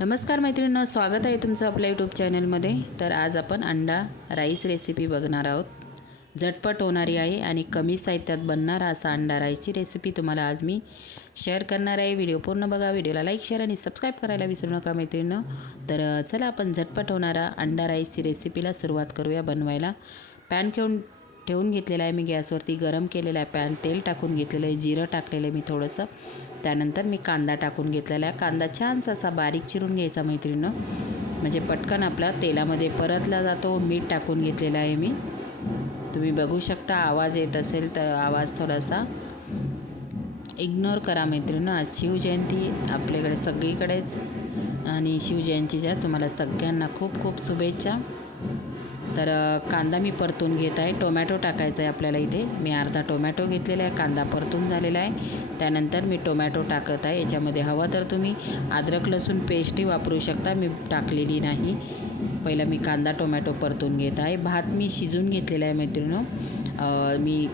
नमस्कार मैत्रिणींनो, स्वागत आहे तुमचं आपल्या यूट्यूब चॅनलमध्ये। तर आज आपण अंडा राईस रेसिपी बघणार आहोत। झटपट होणारी आहे आणि कमी साहित्यात बनणारा असा अंडा राईसची रेसिपी तुम्हाला आज मी शेअर करणार आहे। व्हिडिओ पूर्ण बघा, व्हिडिओला लाईक शेअर आणि सबस्क्राईब करायला विसरू नका मैत्रिणींनो। तर चला आपण झटपट होणारा अंडा राईसची रेसिपीला सुरुवात करूया बनवायला। पॅन ठेवून घेतलेला आहे मी गॅसवरती, गरम केलेला आहे पॅन, तेल टाकून घेतलेलं आहे, जिरं टाकलेलं आहे मी थोडंसं। त्यानंतर मी कांदा टाकून घेतलेला आहे। कांदा छानसा असा बारीक चिरून घ्यायचा मैत्रिणींनो, म्हणजे पटकन आपला तेलामध्ये परतला जातो। मीठ टाकून घेतलेला आहे मी, तुम्ही बघू शकता। आवाज येत असेल तर आवाज थोडासा इग्नोर करा मैत्रिणींनो। आज शिवजयंती आपल्याकडे सगळीकडेच, आणि शिवजयंतीच्या तुम्हाला सगळ्यांना खूप खूप शुभेच्छा। तर कांदा मी परतून घेत आहे। टोमॅटो टाकायचा आहे आपल्याला इथे। मी अर्धा टोमॅटो घेतलेला आहे। कांदा परतून झालेला आहे, त्यानंतर मी टोमॅटो टाकत आहे। याच्यामध्ये हवं तर तुम्ही अद्रक लसूण पेस्टही वापरू शकता, मी टाकलेली नाही। पहिला मी कांदा टोमॅटो परतून घेत आहे। भात मी शिजून घेतलेला आहे मैत्रिणींनो। मी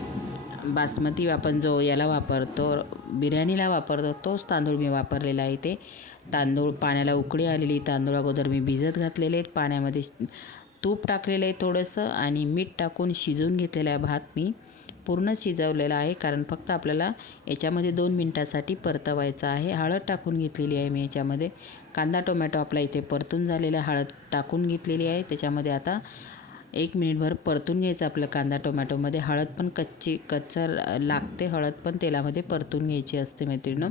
बासमती आपण जो याला वापरतो, बिर्याणीला वापरतो, तोच तांदूळ मी वापरलेला आहे। ते तांदूळ पाण्याला उकळी आलेली तांदूळ अगोदर मी भिजत घातलेले आहेत। पाण्यामध्ये तूप टाकलेलं आहे थोडंसं आणि मीठ टाकून शिजवून घेतलेला आहे। भात मी पूर्ण शिजवलेला आहे, कारण फक्त आपल्याला याच्यामध्ये 2 मिनटासाठी परतवायचा आहे। हळद टाकून घेतलेली आहे मी याच्यामध्ये। कांदा टोमॅटो आपला इथे परतून झालेला, हळद टाकून घेतलेली आहे। त्याच्यामध्ये आता 1 मिनिटभर परतून घ्यायचं आपलं कांदा टोमॅटोमध्ये। हळद पण कच्चं लागते, हळद पण तेलामध्ये परतून घ्यायची असते मैत्रिणींनो।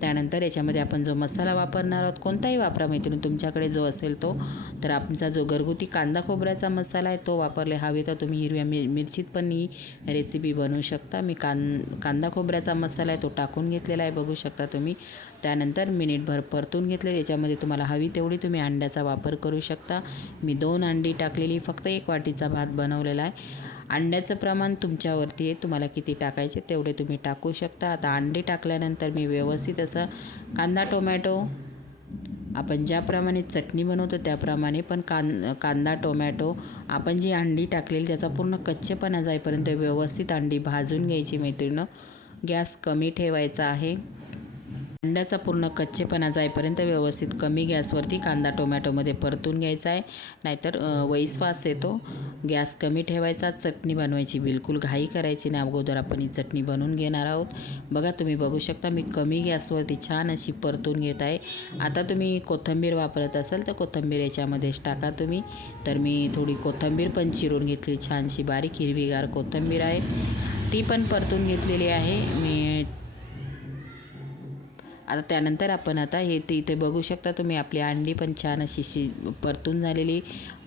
त्यानंतर याच्यामध्ये आपण जो मसाला वापरणार आहोत, कोणताही वापरा मैत्रिणी, तुमच्याकडे जो असेल तो। तर आमचा जो घरगुती कांदा खोबऱ्याचा मसाला आहे तो वापरले। हवे तर तुम्ही हिरव्या मिरचीत पण ही रेसिपी बनवू शकता। मी कांदा खोबऱ्याचा मसाला आहे तो टाकून घेतलेला आहे, बघू शकता तुम्ही। त्यानंतर मिनिटभर परतून घेतले। याच्यामध्ये तुम्हाला हवी तेवढी तुम्ही अंड्याचा वापर करू शकता। मी 2 अंडी टाकलेली, फक्त 1 वाटीचा भात बनवलेला आहे। अंड्याचं प्रमाण तुमच्यावरती आहे, तुम्हाला किती टाकायचे तेवढे तुम्ही टाकू शकता। आता अंडी टाकल्यानंतर मी व्यवस्थित असं कांदा टोमॅटो, आपण ज्याप्रमाणे चटणी बनवतो त्याप्रमाणे, पण कांदा टोमॅटो आपण जी अंडी टाकलेली त्याचा पूर्ण कच्चेपणा जाईपर्यंत व्यवस्थित अंडी भाजून घ्यायची मैत्रिणींनो। गॅस कमी ठेवायचा आहे। अंड्याचा पूर्ण कच्चेपणा जाईपर्यंत व्यवस्थित कमी गॅसवरती कांदा टोमॅटोमध्ये परतून घ्यायचा आहे, नाहीतर वैसवास येतो। गॅस कमी ठेवायचा। चटणी बनवायची बिलकुल घाई करायची नाही, अगोदर आपण ही चटणी बनवून घेणार आहोत। बघा तुम्ही बघू शकता, मी कमी गॅसवरती छान अशी परतून घेत आहे। आता तुम्ही कोथिंबीर वापरत असाल तर कोथिंबीर याच्यामध्येच टाका तुम्ही। तर मी थोडी कोथिंबीर पण चिरून घेतली, छानशी बारीक हिरवीगार कोथिंबीर आहे, ती पण परतून घेतलेली आहे मी। आता त्यानंतर आपण आता इथे बघू शकता तुम्ही, आपली अंडी पण छान अशी परतून झालेली,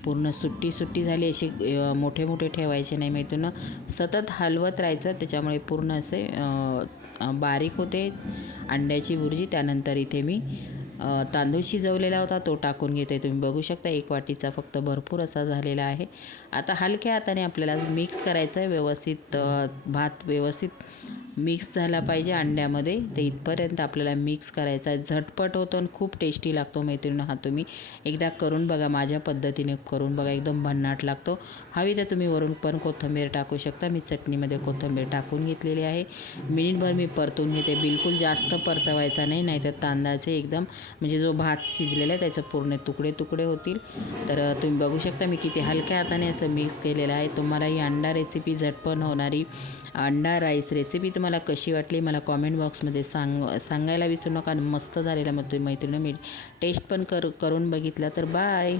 पूर्ण सुट्टी झाली। अशी मोठे मोठे ठेवायचे नाही मैत्रिणींनो, सतत हलवत राहायचं, त्याच्यामुळे पूर्ण असे बारीक होते अंड्याची भुर्जी। त्यानंतर इथे मी तांदूळ शिजवलेला होता तो टाकून घेते, तुम्ही बघू शकता। 1 वाटीचा फक्त भरपूर असा झालेला आहे। आता हलक्या हाताने आपल्याला मिक्स करायचं आहे व्यवस्थित। भात व्यवस्थित मिक्स झाला पाहिजे अंड्यामध्ये, ते इथपर्यंत आपल्याला मिक्स करायचा आहे। झटपट होतो आणि खूप टेस्टी लागतो मैत्रिणींनो। हा तुम्ही एकदा करून बघा, माझ्या पद्धतीने करून बघा, एकदम भन्नाट लागतो। हवी तर तुम्ही वरून पण कोथिंबीर टाकू शकता। मी चटणीमध्ये कोथिंबीर टाकून घेतलेली आहे। मिनिटभर मी परतून घेते, बिलकुल जास्त परतवायचा नाही, नाहीतर तांदळाचे एकदम म्हणजे जो भात शिजलेला आहे त्याचे पूर्ण तुकडे तुकडे होतील। तर तुम्ही बघू शकता मी किती हलक्या हाताने असं मिक्स केलेलं आहे। तुम्हाला ही अंडा रेसिपी, झटपट होणारी अंडा राईस रेसिपी तुम्हाला कशी वाटली मला कॉमेंट बॉक्समध्ये सांगायला विसरू नका। मस्त झालेला मग तुम्ही मैत्रिणी, मी टेस्ट पण करून बघितला। तर बाय।